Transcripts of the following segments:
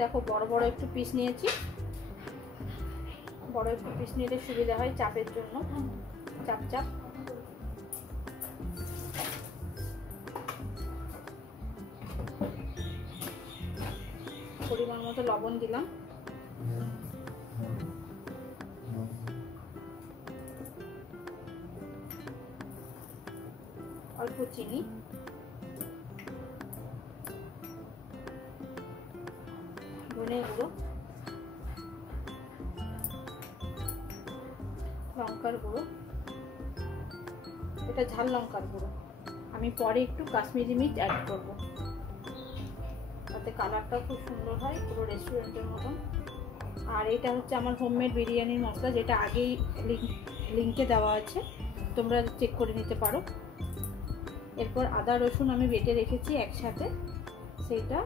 দেখো বড় বড় একটু পিস নিয়েছি, বড় একটু পিস নিলে সুবিধা হয় চাপের জন্য, চাপ চাপ। পরিমাণ মতো লবণ দিলাম, অল্প চিনি, ধনে গুঁড়ো, লঙ্কার গুঁড়ো, এটা ঝাল লঙ্কার গুঁড়ো। আমি পরে একটু কাশ্মীরি মির্চ অ্যাড করব, তাতে কালারটাও খুব সুন্দর হয়, পুরো রেস্টুরেন্টের মতন। আর এটা হচ্ছে আমার হোমমেড বিরিয়ানির মশলা, যেটা আগেই লিঙ্কে দেওয়া আছে, তোমরা চেক করে নিতে পারো। এরপর আদা রসুন আমি বেটে রেখেছি একসাথে, সেইটা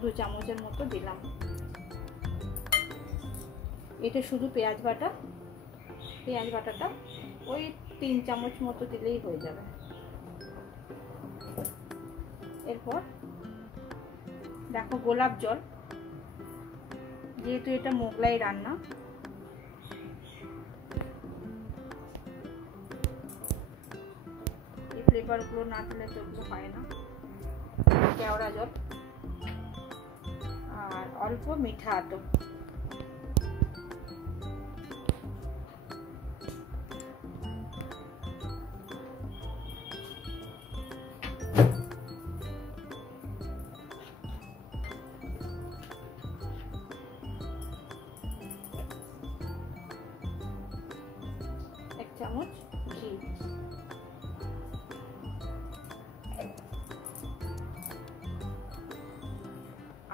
2 চামচের মতো দিলাম। এটা শুধু পেঁয়াজ বাটা, পেঁয়াজ বাটাটা ওই 3 চামচ মতো দিলেই হয়ে যাবে। এরপর দেখো গোলাপ জল, যেহেতু এটা মোগলাই রান্না, এই ফ্লেভারগুলো না দিলে তো ওগুলো হয় না। কেওড়া জল আর অল্প মিঠা আতপ। চামচ ঘি,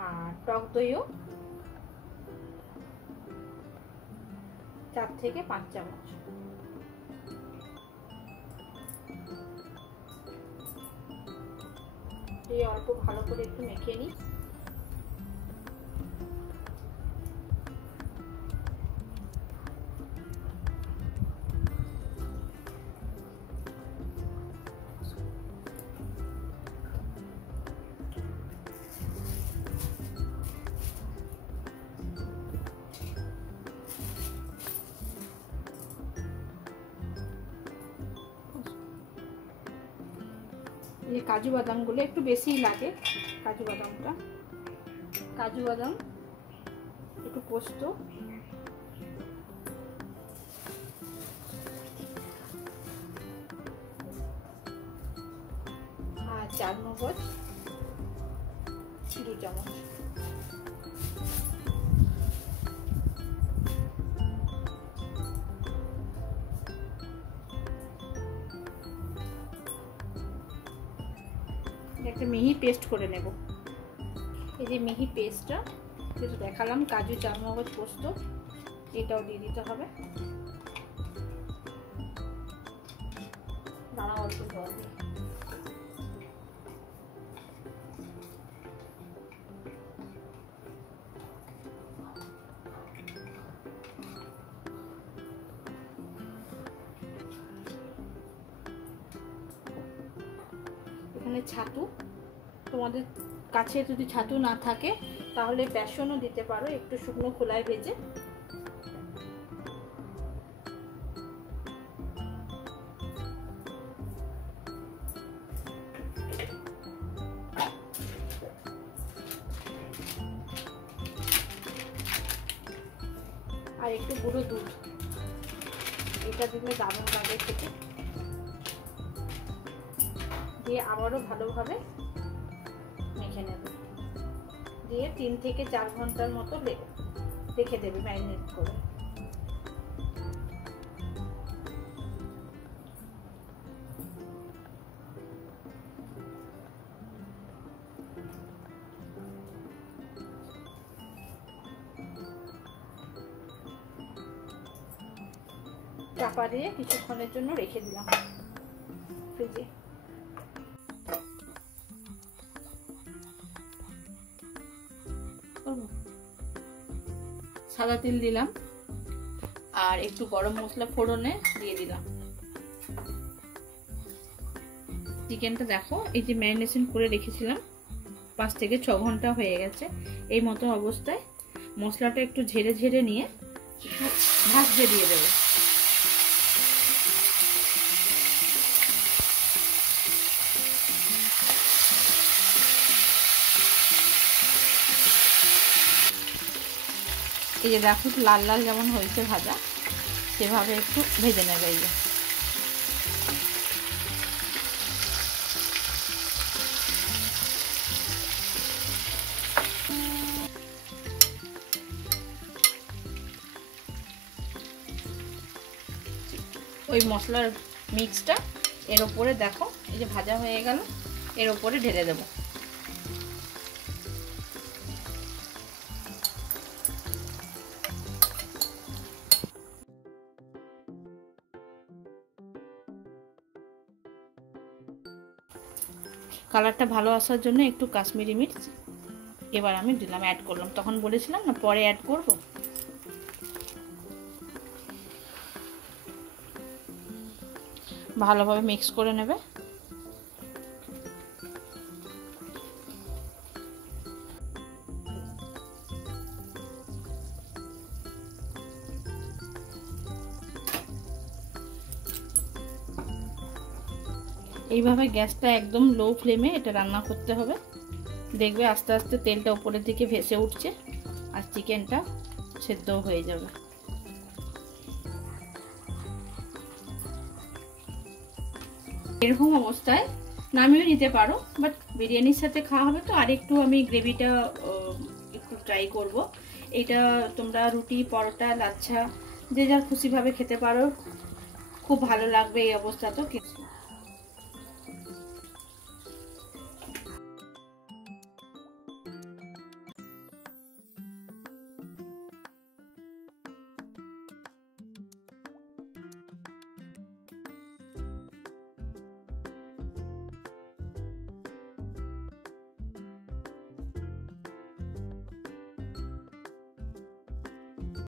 আর টক দইও 4 থেকে 5 চামচ। দিয়ে অল্প ভালো করে একটু মেখে নিই। এই কাজু বাদামগুলো একটু বেশিই লাগে, কাজু বাদামটা, কাজু বাদাম, একটু পোস্ত, আর চারমগজ 2 চামচ। একটা মিহি পেস্ট করে নেব। এই যে মিহি পেস্টটা যেটা দেখালাম, কাজু, চারমগজ, পোস্ত, এটাও দিয়ে দিতে হবে। দাঁড়া অল্প জল দিয়ে, এখানে ছাতু, তোমাদের কাছে যদি ছাতু না থাকে তাহলে বেসনও দিতে পারো, একটু শুকনো খোলায় ভেজে। আর একটু গুঁড়ো দুধ, এটা দিলে দারুণ লাগে খেতে। দিয়ে আবারও ভালোভাবে মেখে নেব, দিয়ে 3 থেকে 4 ঘন্টার মতো রেখে দেবে ম্যারিনেট করে। চাপা দিয়ে কিছুক্ষণের জন্য রেখে দিলাম ফ্রিজে। সাদা তেল দিলাম আর একটু গরম মশলা ফোড়নে দিয়ে দিলাম। চিকেনটা দেখো, এই যে ম্যারিনেশন করে রেখেছিলাম 5 থেকে 6 ঘন্টা হয়ে গেছে। এই মতো অবস্থায় মশলাটা একটু ঝেড়ে ঝেড়ে নিয়ে একটু ভাজতে দিয়ে দেবো। এই যে দেখো লাল লাল যেমন হয়েছে ভাজা, সেভাবে একটু ভেজে নেবে। এই যে ওই মশলার মিক্সটা এর ওপরে দেখো, এই যে ভাজা হয়ে গেল, এর ওপরে ঢেলে দেবো। কালারটা ভালো আসার জন্য একটু কাশ্মীরি মির্চ এবার আমি দিলাম, অ্যাড করলাম। তখন বলেছিলাম না পরে অ্যাড করব। ভালোভাবে মিক্স করে নেবে। এইভাবে গ্যাসটা একদম লো ফ্লেমে এটা রান্না করতে হবে। দেখবে আস্তে আস্তে তেলটা উপরের দিকে ভেসে উঠছে আর চিকেনটা সেদ্ধ হয়ে যাবে। এরকম অবস্থায় নামিয়ে নিতে পারো, বাট বিরিয়ানির সাথে খাওয়া হবে তো আর একটু আমি গ্রেভিটা একটু ট্রাই করব। এটা তোমরা রুটি, পরোটা, লাচ্ছা যে যার খুশিভাবে খেতে পারো, খুব ভালো লাগবে এই অবস্থা। তো